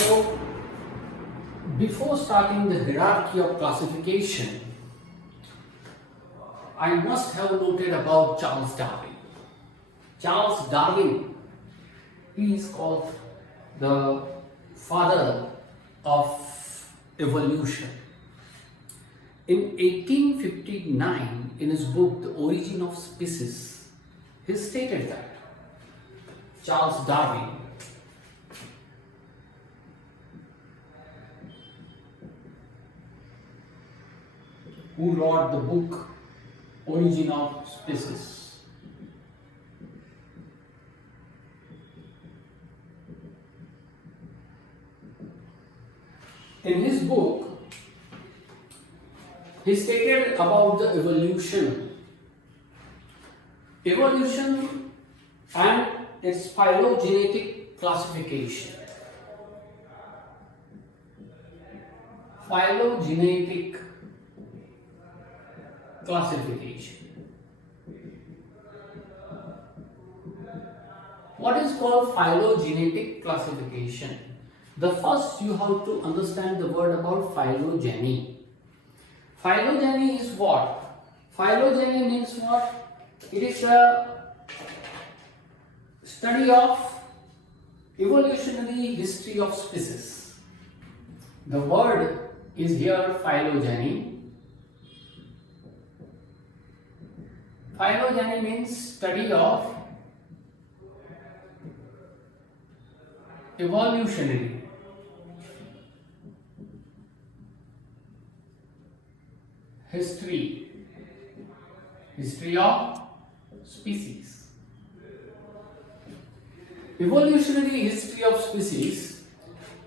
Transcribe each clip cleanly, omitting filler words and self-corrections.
So, before starting the hierarchy of classification, I must have noted about Charles Darwin. Charles Darwin, he is called the father of evolution. In 1859, in his book The Origin of Species, he stated that Charles Darwin who wrote the book Origin of Species. In his book, he stated about the evolution and its phylogenetic classification. Phylogenetic classification. What is called phylogenetic classification? The first you have to understand the word about phylogeny. Phylogeny is what? Phylogeny means what? It is a study of evolutionary history of species. The word is here phylogeny. Phylogeny means study of evolutionary history of species. Evolutionary history of species.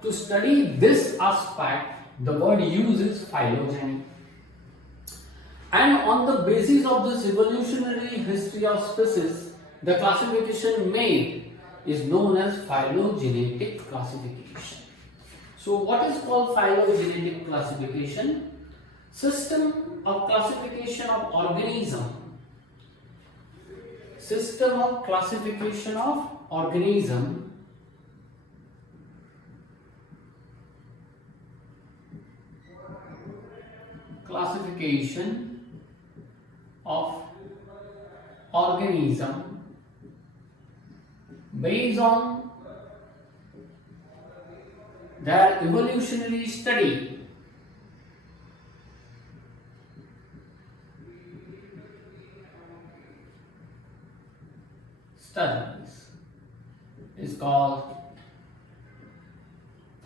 To study this aspect, the word used is phylogeny. And on the basis of this evolutionary history of species, the classification made is known as phylogenetic classification. So what is called phylogenetic classification? System of classification of organism. System of classification of organism classification of organism based on their evolutionary studies is called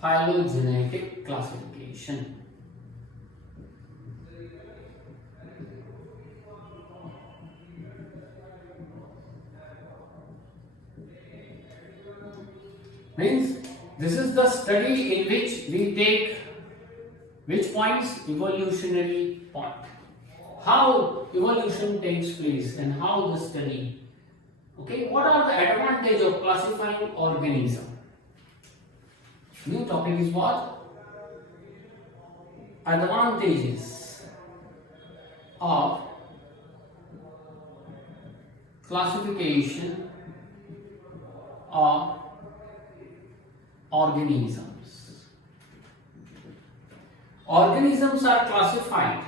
phylogenetic classification. Means this is the study in which we take which points? Evolutionary point. How evolution takes place and how the study. Okay, what are the advantages of classifying organism? New topic is what? Advantages of classification of organisms. Organisms are classified.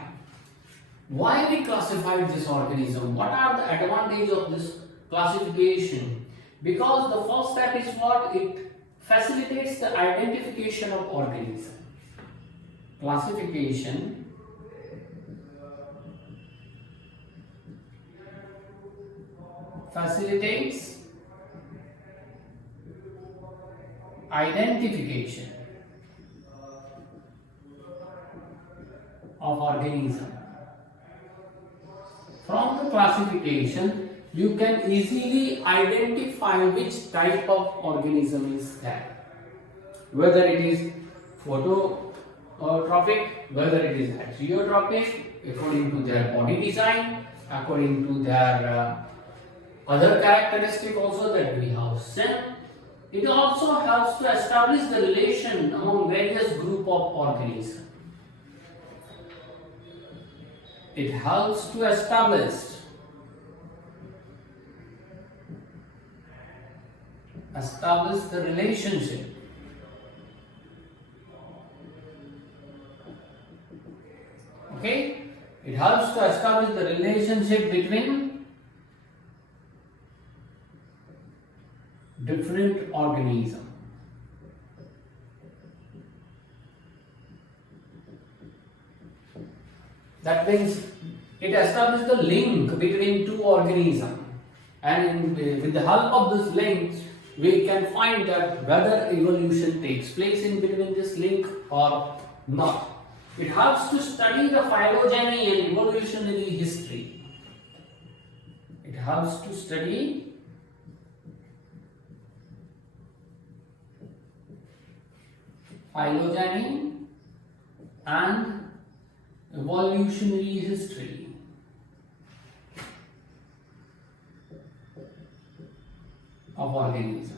Why we classified this organism? What are the advantages of this classification? Because the first step is what? It facilitates the identification of organism. Classification facilitates identification of organism. From the classification, you can easily identify which type of organism is that. Whether it is phototrophic, whether it is heterotrophic, according to their body design, according to their other characteristic also that we have seen. It also helps to establish the relation among various group of organisms. It helps to establish the relationship Okay, it helps to establish the relationship between different organisms. That means it establishes the link between two organisms, and with the help of this link, we can find that whether evolution takes place in between this link or not. It helps to study the phylogeny and evolutionary history. It helps to study phylogeny and evolutionary history of organism.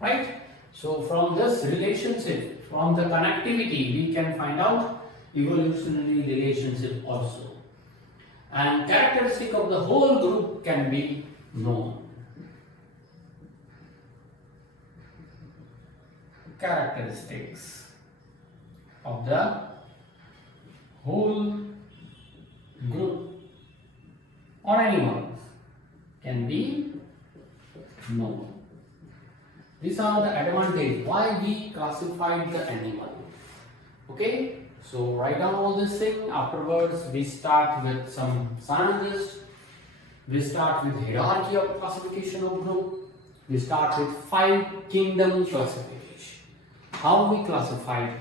Right? So from this relationship, from the connectivity, we can find out evolutionary relationship also. And characteristic of the whole group can be known. Characteristics of the whole group or animals can be known. These are the advantages why we classified the animal. Okay, so write down all this thing. Afterwards, we start with some scientists. We start with hierarchy of classification of group. We start with 5 kingdom classification. How we classified,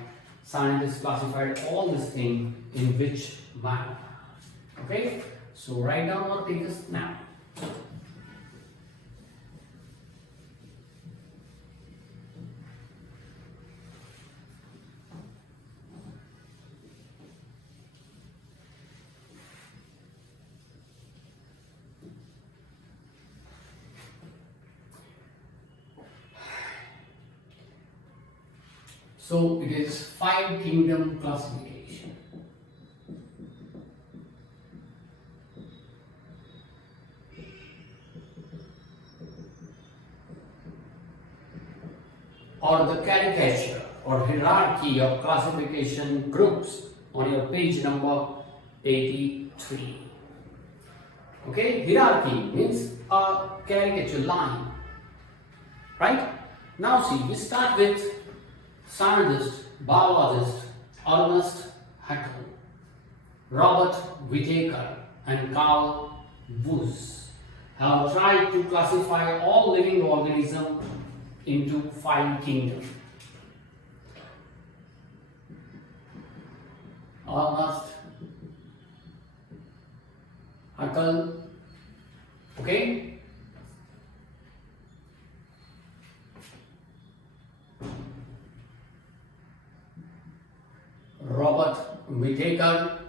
scientists classified all this thing in which manner. Okay, so write down or take a snap. So it is 5 kingdom classification. Or the caricature or hierarchy of classification groups on your page number 83. Okay, hierarchy means a caricature line. Right? Now see, we start with scientist, biologist Ernest Haeckel, Robert Whittaker and Carl Woese have tried to classify all living organisms into 5 kingdoms. Ernest Haeckel, okay? Robert Whittaker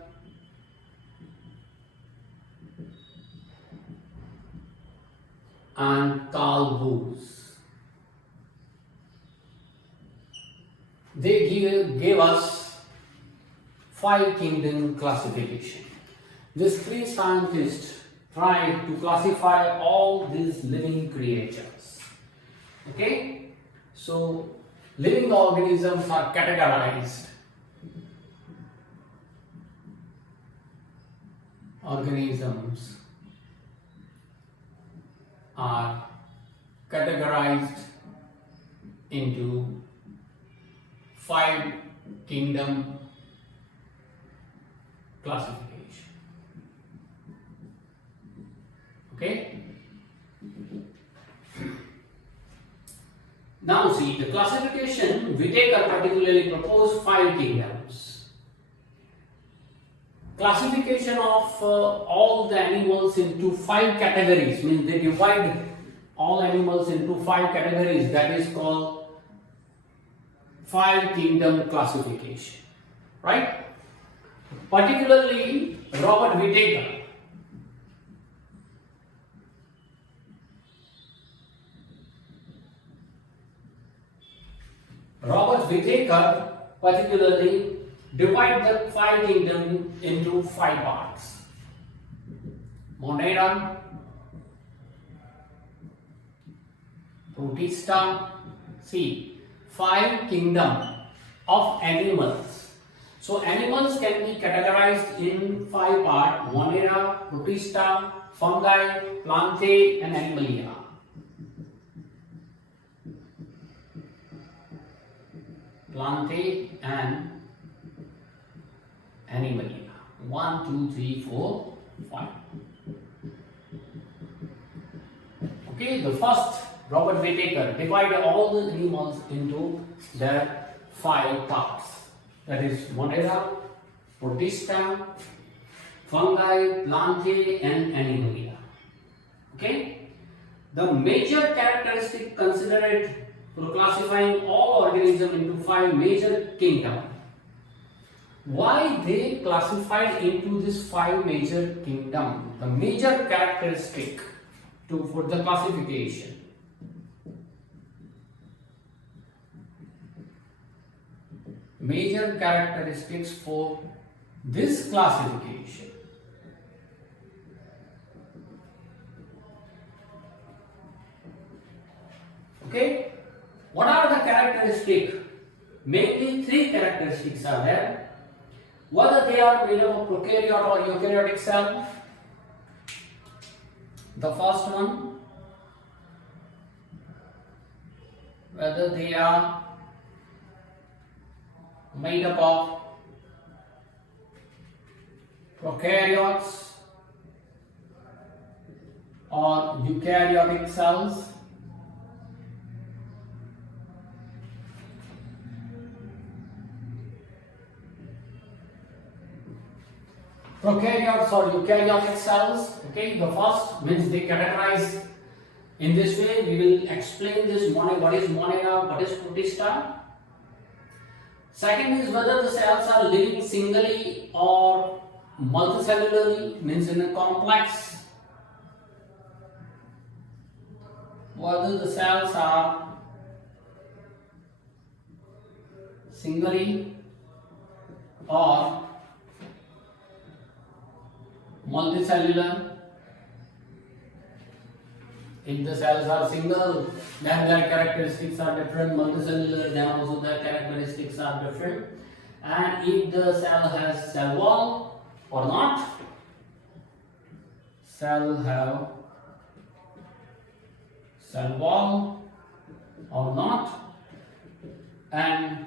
and Carl Woese. They gave us 5 kingdom classification. These 3 scientists tried to classify all these living creatures. Okay, so living organisms are categorized. Organisms are categorized into 5 kingdom classification. Okay. Now see, the classification Whittaker particularly proposed 5 kingdoms. Classification of all the animals into 5 categories means they divide all animals into 5 categories. That is called 5 kingdom classification, right? Particularly Robert Whittaker. Robert Whittaker particularly divide the 5 kingdom into 5 parts. Monera, Protista, see, five kingdom of animals. So animals can be categorized in five parts: Monera, Protista, Fungi, Plantae and Animalia. Plantae and Animalia. 1, 2, 3, 4, 5. Okay, the first Robert Whittaker divided all the animals into their five parts. That is Monera, Protista, Fungi, Plantae and Animalia. Okay, the major characteristic considered for classifying all organisms into five major kingdoms. Why they classified into this five major kingdom? The major characteristic for the classification. Major characteristics for this classification. Okay, what are the characteristics? Mainly three characteristics are there. Whether they are made up of prokaryote or eukaryotic cell. The first one, whether they are made up of prokaryotes or eukaryotic cells. Prokaryotes or eukaryotic cells. Okay, the first means they categorize in this way. We will explain this what is Monera, what is Protista. Second is whether the cells are living singly or multicellularly, means in a complex. Whether the cells are singly or multicellular. If the cells are single, then their characteristics are different. Multicellular, then also their characteristics are different. And if the cell has cell wall or not, cell have cell wall or not, and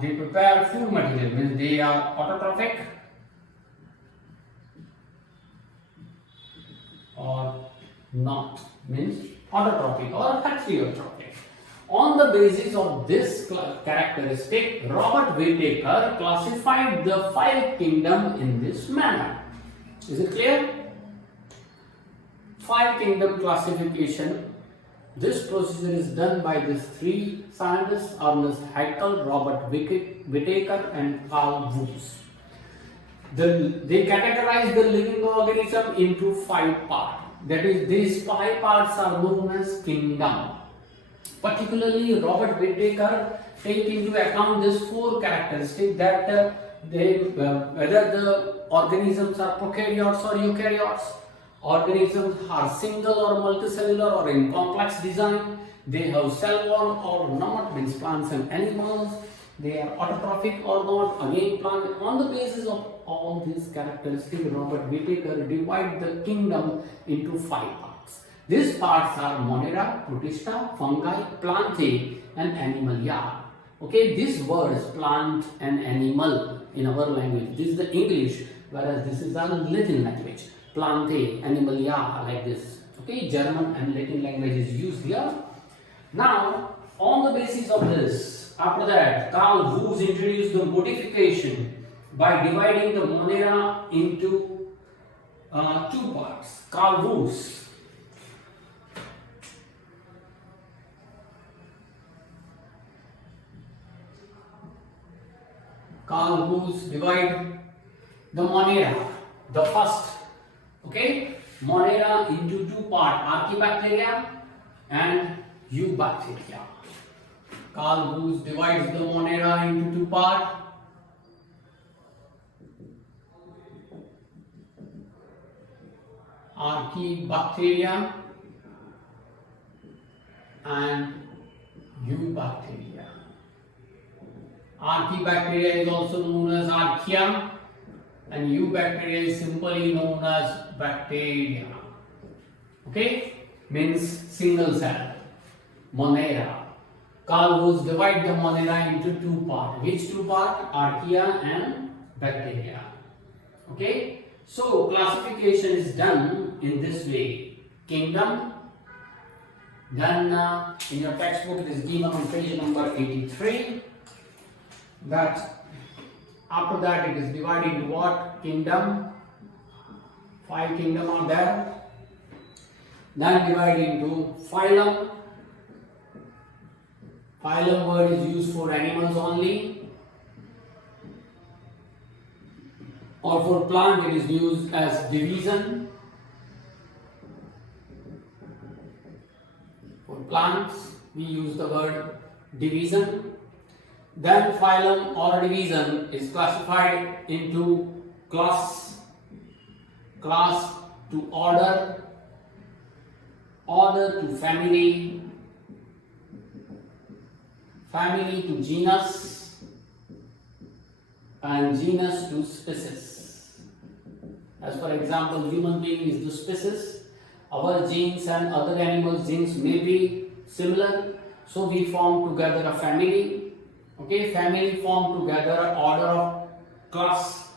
they prepare food material, means they are autotrophic or not, means autotrophic or heterotrophic. On the basis of this characteristic, Robert Whittaker classified the five kingdoms in this manner. Is it clear? Five kingdom classification. This procedure is done by these three scientists: Ernest Haeckel, Robert Whittaker and Carl Woese. They categorize the living organism into five parts. That is, these five parts are known as kingdom. Particularly, Robert Whittaker take into account these four characteristics, that whether the organisms are prokaryotes or eukaryotes, organisms are single or multicellular or in complex design, they have cell wall or not, means plants and animals, they are autotrophic or not, again plant. On the basis of all these characteristics, Robert Whittaker divide the kingdom into five parts. These parts are Monera, Protista, Fungi, Plantae and Animalia. Okay, these words plant and animal in our language, this is the English, whereas this is the Latin language. Plantae, Animalia, like this. Okay, German and Latin language is used here. Now, on the basis of this, after that, Carl Woese introduced the modification by dividing the Monera into two parts. Carl Woese divide the Monera, the first, okay, Monera into two parts: Archaebacteria and Eubacteria. Carl Woese divides the Monera into two parts: Archaebacteria and Eubacteria. Archaebacteria is also known as archaea, and eubacteria is simply known as bacteria. Okay, means single cell. Monera. Carl Wood divide the monera into two parts. Which two parts? Archaea and bacteria. Okay, so classification is done in this way. Kingdom. Then in your textbook it is given on page number 83. That after that it is divided into what? Kingdom. 5 kingdom are there. Then divided into phylum. Phylum word is used for animals only, or for plant it is used as division. For plants we use the word division. Then phylum or division is classified into class, class to order, order to family, family to genus, and genus to species. As for example, human being is the species. Our genes and other animals' genes may be similar, so we form together a family. Okay, family form together order of class,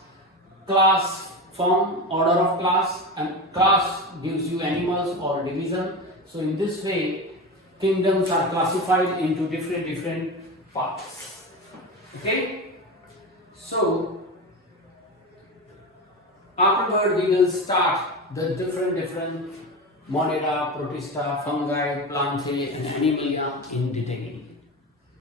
class form order of class, and class gives you animals or division. So in this way, kingdoms are classified into different parts. Okay, so afterward we will start the different monera, protista, fungi, plantae and animalia in detail.